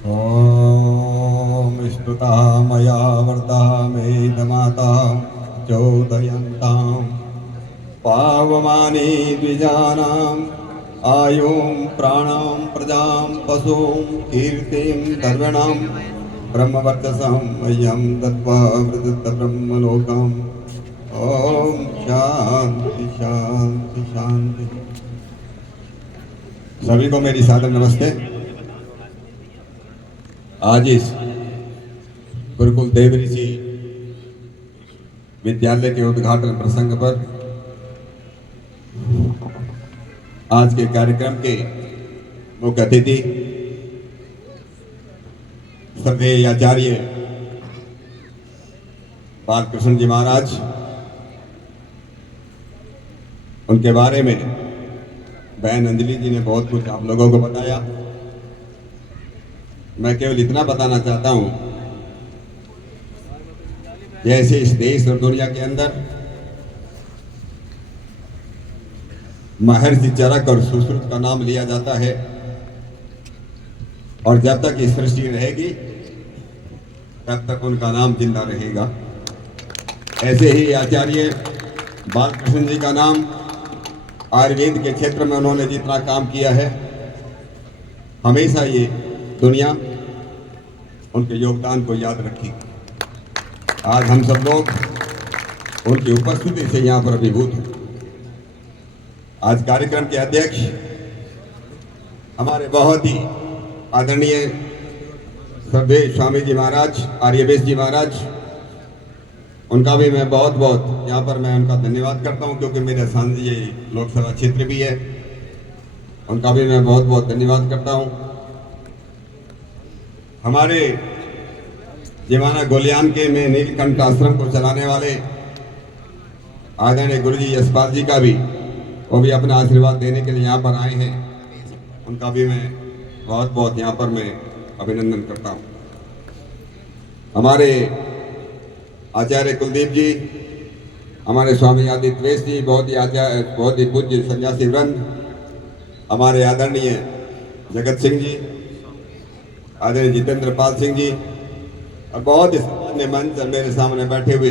ॐ स्तुता मया वरदा मेदमाता चोदयन्तां पावमानि द्विजानाम् आयुं प्राणां प्रजां पशुं कीर्तिं धर्मणां ब्रह्मवर्चसं मह्यं दत्त्वा वृदत्त ब्रह्मलोकम्। ओम शांति शांति शांति। सभी को मेरी सादर नमस्ते। आज इस गुरुकुल देव ऋषि विद्यालय के उद्घाटन प्रसंग पर आज के कार्यक्रम के मुख्य अतिथि श्रद्धेय आचार्य बालकृष्ण जी महाराज, उनके बारे में बहन अंजलि जी ने बहुत कुछ आप लोगों को बताया। मैं केवल इतना बताना चाहता हूं, जैसे इस देश और दुनिया के अंदर महर्षि चरक और सुश्रुत का नाम लिया जाता है और जब तक इस सृष्टि रहेगी तब तक उनका नाम जिंदा रहेगा। ऐसे ही आचार्य बालकृष्ण जी का नाम आयुर्वेद के क्षेत्र में उन्होंने जितना काम किया है, हमेशा ये दुनिया उनके योगदान को याद रखी। आज हम सब लोग उनकी उपस्थिति से यहाँ पर अभिभूत हैं। आज कार्यक्रम के अध्यक्ष हमारे बहुत ही आदरणीय श्रद्धेय स्वामी जी महाराज, आर्यवेश जी महाराज, उनका भी मैं बहुत बहुत यहाँ पर मैं उनका धन्यवाद करता हूँ, क्योंकि मेरे संसदीय लोकसभा क्षेत्र भी है। उनका भी मैं बहुत बहुत धन्यवाद करता हूँ। हमारे जीवाना गोलियान के में नीलकंठ आश्रम को चलाने वाले आदरणीय गुरुजी यशपाल जी का भी, वो भी अपना आशीर्वाद देने के लिए यहाँ पर आए हैं। उनका भी मैं बहुत बहुत यहाँ पर मैं अभिनंदन करता हूँ। हमारे आचार्य कुलदीप जी, हमारे स्वामी आदित्यवेश जी, बहुत ही पूज्य सन्यासी वृंद, हमारे आदरणीय जगत सिंह जी, आदरणीय जितेंद्र पाल सिंह जी, और बहुत ही सामान्य मंच मेरे सामने बैठे हुए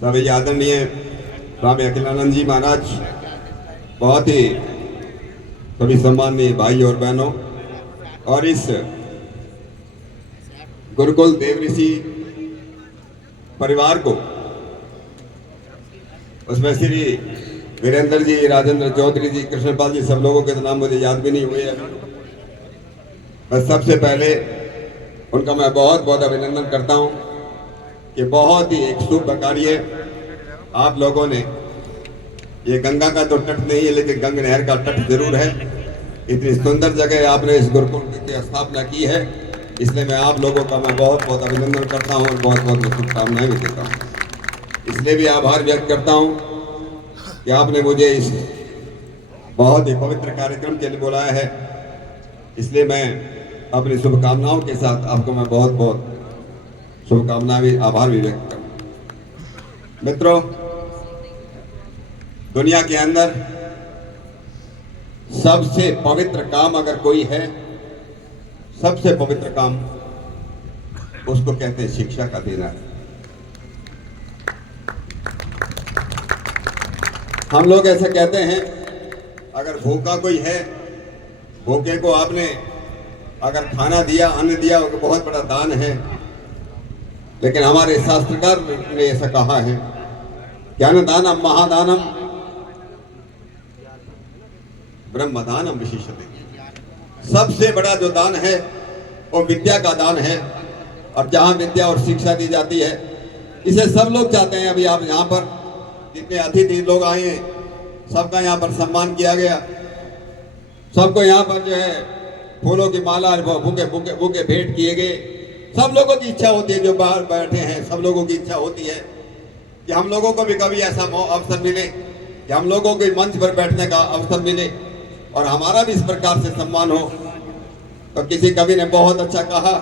सभी आदरणीय स्वामी अखिलानंद जी महाराज, बहुत ही सभी सम्माननीय भाई और बहनों, और इस गुरुकुल देव ऋषि परिवार को, उसमें श्री वीरेंद्र जी, राजेंद्र चौधरी जी, कृष्णपाल जी, सब लोगों के तो नाम मुझे याद भी नहीं हुए। बस सबसे पहले उनका मैं बहुत बहुत अभिनंदन करता हूं कि बहुत ही एक शुभ कार्य आप लोगों ने, ये गंगा का तो तट नहीं है लेकिन गंगा नहर का तट जरूर है, इतनी सुंदर जगह आपने इस गुरुकुल की स्थापना की है, इसलिए मैं आप लोगों का मैं बहुत बहुत अभिनंदन करता हूं और बहुत बहुत शुभकामनाएं भी देता हूं। इसलिए भी आभार व्यक्त करता हूं कि आपने मुझे इस बहुत ही पवित्र कार्यक्रम के लिए बुलाया है। इसलिए मैं अपनी शुभकामनाओं के साथ आपको मैं बहुत बहुत शुभकामनाएं भी, आभार भी व्यक्त करूं। मित्रों, दुनिया के अंदर सबसे पवित्र काम अगर कोई है, सबसे पवित्र काम उसको कहते हैं शिक्षा का देना है। हम लोग ऐसे कहते हैं, अगर भूखा कोई है, भूखे को आपने अगर खाना दिया, अन्न दिया, वो बहुत बड़ा दान है। लेकिन हमारे शास्त्रकार ने ऐसा कहा है, ज्ञानदानम महादानम ब्रह्मदानम विशिष्यते। सबसे बड़ा जो दान है वो विद्या का दान है, और जहाँ विद्या और शिक्षा दी जाती है, इसे सब लोग चाहते हैं। अभी आप यहाँ पर जितने अतिथि लोग आए हैं, सबका यहाँ पर सम्मान किया गया, सबको यहाँ पर जो है फूलों की माला, बुके बुके बुके भेंट किए गए। सब लोगों की इच्छा होती है, जो बाहर बैठे हैं, सब लोगों की इच्छा होती है कि हम लोगों को भी कभी ऐसा अवसर मिले कि हम लोगों को मंच पर बैठने का अवसर मिले और हमारा भी इस प्रकार से सम्मान हो। तो किसी कवि ने बहुत अच्छा कहा,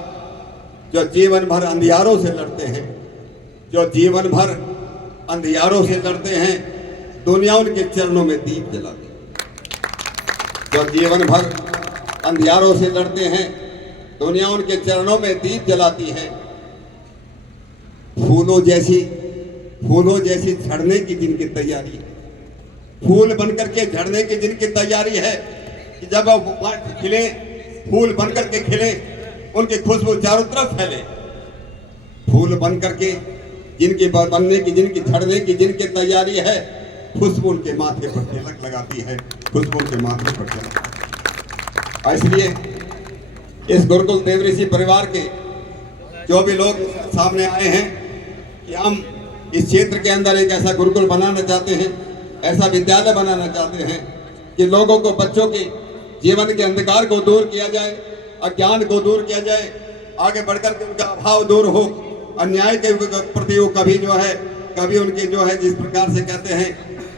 जो जीवन भर अंधियारों से लड़ते हैं, जो जीवन भर अंधियारों से लड़ते हैं, दुनिया उनके चरणों में दीप जलाती। जो जीवन भर अंधियारों से लड़ते हैं, दुनिया उनके चरणों में दीप जलाती है। फूलों जैसी झड़ने की जिनकी तैयारी है, फूल बनकर के झड़ने की जिनकी तैयारी है कि जब वो खिले, फूल बनकर के खिले, उनकी खुशबू चारों तरफ फैले। फूल बनकर के जिनकी बनने की, जिनकी झड़ने की जिनकी तैयारी है, खुशबू उनके माथे पर तिलक लगाती है, खुशबू उनके माथे पर तिलक। और इसलिए इस गुरुकुल देवऋषि परिवार के जो भी लोग सामने आए हैं कि हम इस क्षेत्र के अंदर एक ऐसा गुरुकुल बनाना चाहते हैं, ऐसा विद्यालय बनाना चाहते हैं कि लोगों को, बच्चों के जीवन के अंधकार को दूर किया जाए, अज्ञान को दूर किया जाए, आगे बढ़कर के उनका अभाव दूर हो, अन्याय के प्रति वो कभी उनके जो है जिस प्रकार से कहते हैं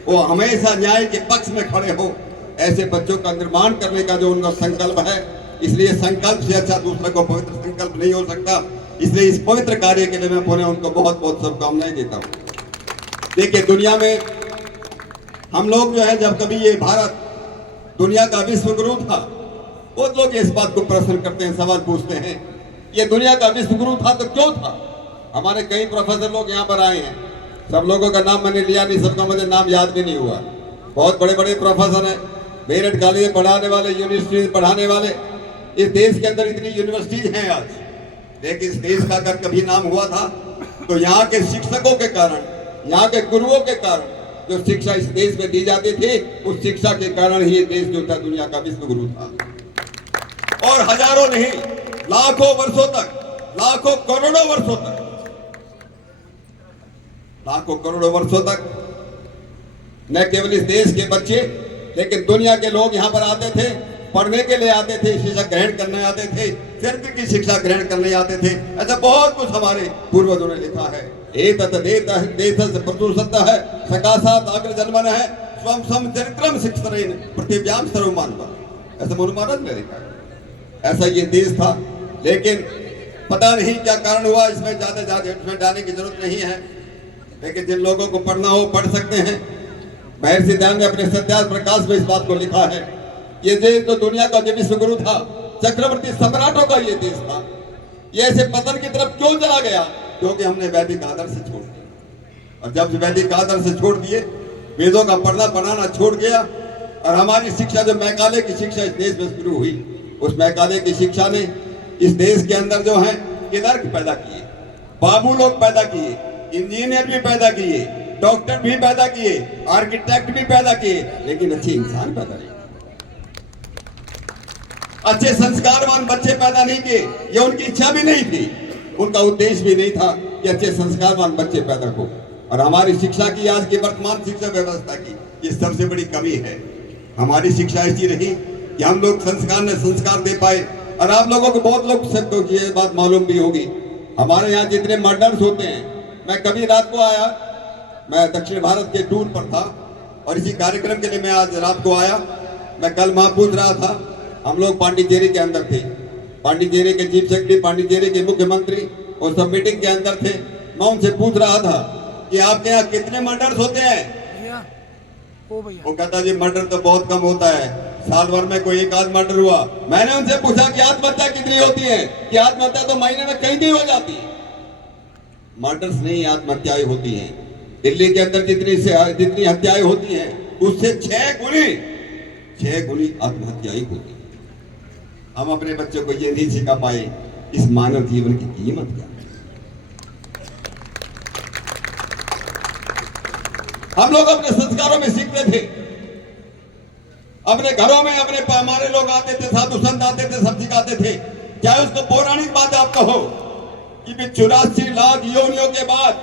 वो हमेशा न्याय के पक्ष में खड़े हो, ऐसे बच्चों का निर्माण करने का जो उनका संकल्प है। इसलिए संकल्प से अच्छा दूसरे को पवित्र संकल्प नहीं हो सकता। इसलिए इस पवित्र कार्य के लिए मैं पुनः उनको बहुत बहुत शुभकामनाएं देता हूँ। देखिए, दुनिया में हम लोग जो है, जब कभी ये भारत दुनिया का विश्व गुरु था, बहुत लोग इस बात को प्रश्न करते हैं, सवाल पूछते हैं, ये दुनिया का विश्व गुरु था तो क्यों था? हमारे कई प्रोफेसर लोग यहाँ पर आए हैं, सब लोगों का नाम मैंने लिया नहीं, सबका मुझे नाम याद भी नहीं हुआ। बहुत बड़े बड़े प्रोफेसर हैं, मेरठ कॉलेज में पढ़ाने वाले, यूनिवर्सिटी में पढ़ाने वाले। इस देश के अंदर इतनी यूनिवर्सिटीज हैं आज, लेकिन इस देश का अगर कभी नाम हुआ था तो यहाँ के शिक्षकों के कारण, यहाँ के गुरुओं के कारण जो शिक्षा इस देश में दी जाती थी, उस शिक्षा के कारण ही ये देश जो था दुनिया का विश्व गुरु था। और हजारों नहीं, लाखों वर्षों तक, लाखों करोड़ों वर्षों तक, लाखों करोड़ों वर्षों तक न केवल इस देश के बच्चे, लेकिन दुनिया के लोग यहाँ पर आते थे, पढ़ने के लिए आते थे, शिक्षा ग्रहण करने आते थे, चरित्र की शिक्षा ग्रहण करने आते थे। ऐसा बहुत कुछ हमारे पूर्वजों ने लिखा है। एतत् देशस्य प्रतुसत्तः है, सकाशात् अग्र जन्मन है, स्वम स्वम चरित्रम शिक्षरेण पृथिव्याम सर्वमानवः। ऐसा मनु महाराज ने लिखा है। ऐसा ये देश था, लेकिन पता नहीं क्या कारण हुआ, इसमें इसमें जाने की जरूरत नहीं है। लेकिन जिन लोगों को पढ़ना हो पढ़ सकते हैं। महर्षि दयानंद ने अपने सत्याग्रह प्रकाश में इस बात को लिखा है, ये देश तो दुनिया का जो विश्व गुरु था, चक्रवर्ती सम्राटों का ये देश था, ये ऐसे पतन की तरफ क्यों चला गया? क्योंकि हमने वैदिक आदर्श छोड़ दिया। और जब वैदिक आदर्श छोड़ दिए, वेदों का पढ़ना पढ़ाना छोड़ गया, और हमारी शिक्षा जो मैकाले की शिक्षा इस देश में शुरू हुई, उस मैकाले की शिक्षा ने इस देश के अंदर जो है क्लर्क पैदा किए, बाबू लोग पैदा किए, इंजीनियर भी पैदा किए, डॉक्टर भी पैदा किए, आर्किटेक्ट भी पैदा किए, लेकिन अच्छे इंसान पैदा नहीं, अच्छे संस्कारवान बच्चे पैदा नहीं किए। ये उनकी इच्छा भी नहीं थी, उनका उद्देश्य भी नहीं था कि अच्छे संस्कारवान बच्चे पैदा हो। और हमारी शिक्षा की, आज की वर्तमान शिक्षा व्यवस्था की ये सबसे बड़ी कमी है। हमारी शिक्षा ऐसी रही कि हम लोग संस्कार दे पाए। और आप लोगों को, बहुत लोग सबको ये बात मालूम भी होगी, हमारे यहाँ जितने मर्डर्स होते हैं, मैं कभी रात को आया, मैं दक्षिण भारत के टूर पर था और इसी कार्यक्रम के लिए मैं आज रात को आया। मैं कल वहां पूछ रहा था, हम लोग पांडिचेरी के अंदर थे, पांडिचेरी के चीफ सेक्रेटरी, पांडिचेरी के मुख्यमंत्री और सब मीटिंग के अंदर थे। मैं उनसे पूछ रहा था कि आपके यहाँ कितने मर्डर्स होते हैं? वो कहता जी मर्डर तो बहुत कम होता है, साल भर में कोई एक आध मर्डर हुआ। मैंने उनसे पूछा कि आत्महत्या कितनी होती है? कि आत्महत्या तो महीने में कहीं हो जाती है। मर्डर्स नहीं, आत्महत्याएं होती हैं। दिल्ली के अंदर जितनी हत्याएं होती हैं, उससे 6 गुनी आत्महत्याएं होती हैं। हम अपने बच्चों को ये नहीं सिखा पाए इस मानव जीवन की कीमत क्या है। हम लोग अपने संस्कारों में सीखते थे, अपने घरों में हमारे लोग आते थे, साधु संत आते थे, सब सिखाते थे। चाहे उसको पौराणिक बात आप कहो कि 84 लाख योनियों के बाद,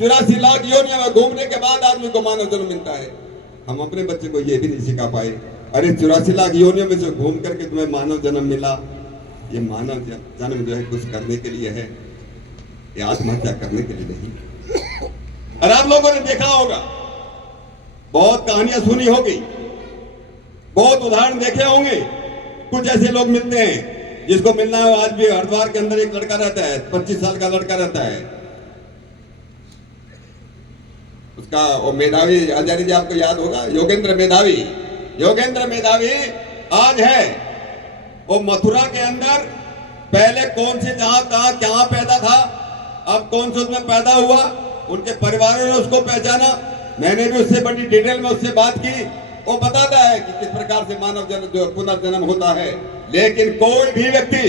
84 लाख योनियों में घूमने के बाद आदमी को मानव जन्म मिलता है। हम अपने बच्चे को ये भी नहीं सिखा पाए, अरे 84 लाख योनियों में जो घूम करके तुम्हें मानव जन्म मिला, ये मानव जन्म जो है कुछ करने के लिए है, ये आत्महत्या करने के लिए नहीं। और आप लोगों ने देखा होगा, बहुत कहानियां सुनी होगी, बहुत उदाहरण देखे होंगे। कुछ ऐसे लोग मिलते हैं जिसको मिलना है, आज भी हरिद्वार के अंदर एक लड़का रहता है, 25 साल का लड़का रहता है, उसका वो मेधावी, आचार्य जी आपको याद होगा, योगेंद्र मेधावी आज है वो मथुरा के अंदर पहले कौन से जहां कहां क्या पैदा था, अब कौन से उसमें पैदा हुआ, उनके परिवारों ने उसको पहचाना। मैंने भी उससे बड़ी डिटेल में उससे बात की। वो बताता है कि किस प्रकार से मानव जन्म जो पुनर्जन्म होता है। लेकिन कोई भी व्यक्ति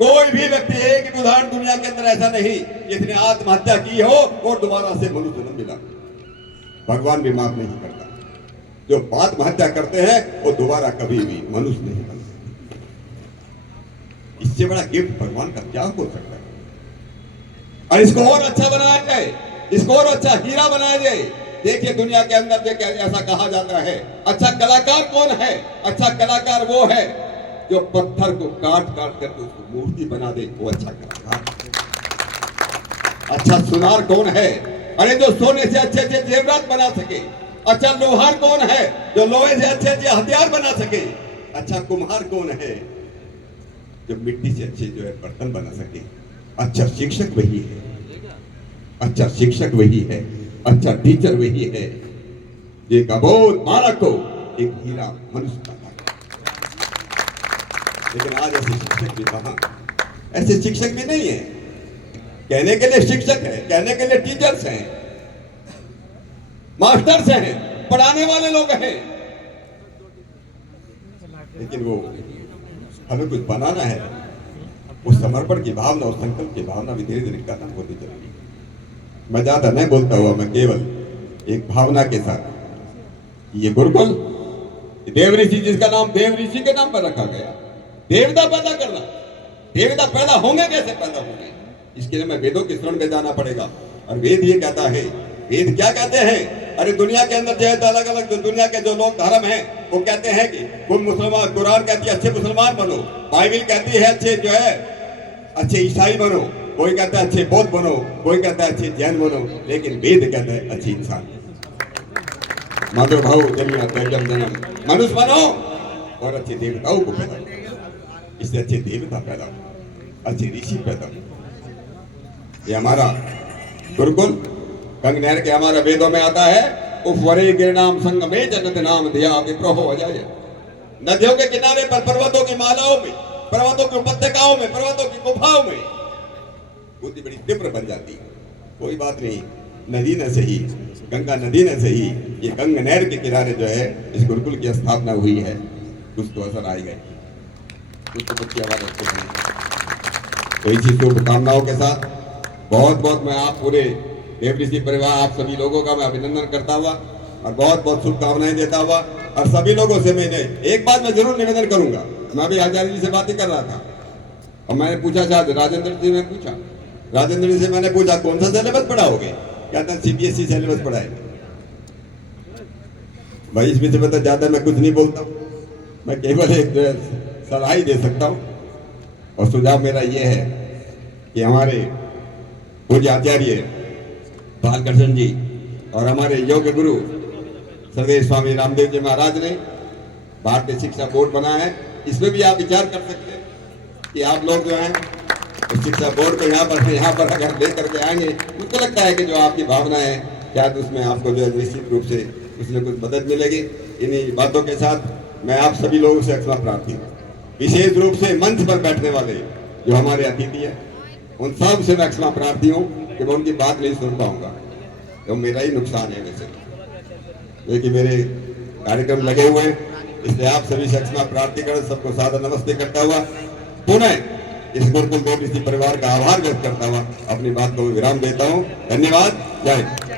एक भी उदाहरण दुनिया के अंदर ऐसा नहीं जिसने आत्महत्या की हो और दोबारा से मनुष्य जन्म मिला। भगवान भी माफ नहीं करता। जो आत्महत्या करते हैं वो दोबारा कभी भी मनुष्य नहीं बन सकते। इससे बड़ा गिफ्ट भगवान का क्या हो सकता है। और इसको और अच्छा बनाया जाए, इसको और अच्छा हीरा बनाया जाए। देखिए दुनिया के अंदर देखिए ऐसा कहा जाता है, अच्छा कलाकार कौन है? अच्छा कलाकार वो है जो पत्थर को काट काट करके उसको मूर्ति बना दे, वो अच्छा कलाकार। अच्छा सुनार कौन है? अरे जो सोने से अच्छे अच्छे जेवरात बना सके। अच्छा लोहार कौन है? जो लोहे से अच्छे अच्छे हथियार बना सके। अच्छा कुम्हार कौन है? जो मिट्टी से अच्छे जो है बर्तन बना सके। अच्छा शिक्षक वही है, अच्छा शिक्षक वही है, अच्छा टीचर वही है एक अबोध बालक को एक हीरा मनुष्य बना। लेकिन आज ऐसे शिक्षक भी कहां? ऐसे शिक्षक भी नहीं है। कहने के लिए शिक्षक है, कहने के लिए टीचर्स हैं, मास्टर्स हैं, पढ़ाने वाले लोग हैं, लेकिन वो हमें कुछ बनाना है। उस समर्पण की भावना और संकल्प की भावना भी धीरे धीरे खत्म होती चल रही है। मैं ज्यादा नहीं बोलता हुआ, मैं केवल एक भावना के साथ ये गुरुकुल देव ऋषि, जिसका नाम देव ऋषि के नाम पर रखा गया, देवता पैदा करना। देवता पैदा होंगे कैसे पैदा होंगे? इसके लिए मैं वेदों की शरण में जाना पड़ेगा। और वेद ये कहता है, वेद क्या कहते हैं? अरे दुनिया के अंदर जो है अलग अलग जो दुनिया के जो लोग धर्म हैं वो कहते हैं कि कोई मुसलमान, कुरान कहती है अच्छे मुसलमान बनो, बाइबिल कहती है अच्छे जो है अच्छे ईसाई बनो, कोई कहता है अच्छे बौद्ध बनो, कोई कहता है अच्छे जैन बनो, लेकिन वेद कहता है अच्छे इंसान माधव भाव जन्म त्यागम जन्म मनुष्य बनो और अच्छे देवताओं को पैदा करो। इससे अच्छे देवता पैदा हो, अच्छे ऋषि पैदा हो। ये हमारा गुरुकुल गंगनहर के हमारे वेदों में आता है, उपवरे गिरनाम संगमे जगत नाम दिया विप्रहो अजय। नदियों के किनारे पर, पर्वतों की मालाओं में, पर्वतों की उपत्यकाओं में, पर्वतों की गुफाओं में बुद्धि बड़ी तीव्र बन जाती है। कोई बात नहीं, नदी न सही, गंगा नदी न सही, ये गंगनहर के किनारे जो है इस गुरुकुल की स्थापना हुई है। कुछ तो असर आएगा, कुछ तो बच्चे आवाज रखते हैं। तो इसी शुभकामनाओं के साथ बहुत बहुत मैं आप पूरे देव ऋषि परिवार, आप सभी लोगों का मैं अभिनंदन करता हुआ और बहुत बहुत शुभकामनाएं देता हुआ, और सभी लोगों से मैंने एक बात मैं जरूर निवेदन करूंगा। मैं अभी आचार्य जी से बातें कर रहा था और मैंने पूछा, शायद राजेंद्र जी ने पूछा, राजेंद्र जी से मैंने पूछा कौन सा सिलेबस पढ़ाओगे? कहते हैं सीबीएसई सिलेबस पढ़ाएंगे। भाई इसमें से पता ज्यादा मैं कुछ नहीं बोलता हूँ, मैं केवल एक सलाह ही दे सकता हूँ। और सुझाव मेरा ये है कि हमारे पूज्य आचार्य बालकृष्ण जी और हमारे योग गुरु सर्वेश स्वामी रामदेव जी महाराज ने भारतीय शिक्षा बोर्ड बनाया है। इसमें भी आप विचार कर सकते हैं कि आप लोग जो हैं उस शिक्षा बोर्ड को यहाँ पर अगर लेकर के आएंगे, मुझको लगता है कि जो आपकी भावना है शायद उसमें आपको जो है निश्चित रूप से उसमें कुछ मदद मिलेगी। इन्हीं बातों के साथ मैं आप सभी लोगों से क्षमा प्रार्थी हूँ, विशेष रूप से मंच पर बैठने वाले जो हमारे अतिथि हैं उन सब से मैं क्षमा प्रार्थी हूँ कि मैं उनकी बात नहीं सुन पाऊंगा, तो मेरा ही नुकसान है वैसे, क्योंकि मेरे कार्यक्रम लगे हुए हैं। इसलिए आप सभी से क्षमा प्रार्थी कर सबको सादर नमस्ते करता हुआ पुनः इस गुरुकुल देव ऋषि परिवार का आभार व्यक्त करता हुआ अपनी बात को विराम देता हूँ। धन्यवाद। जय हिंद।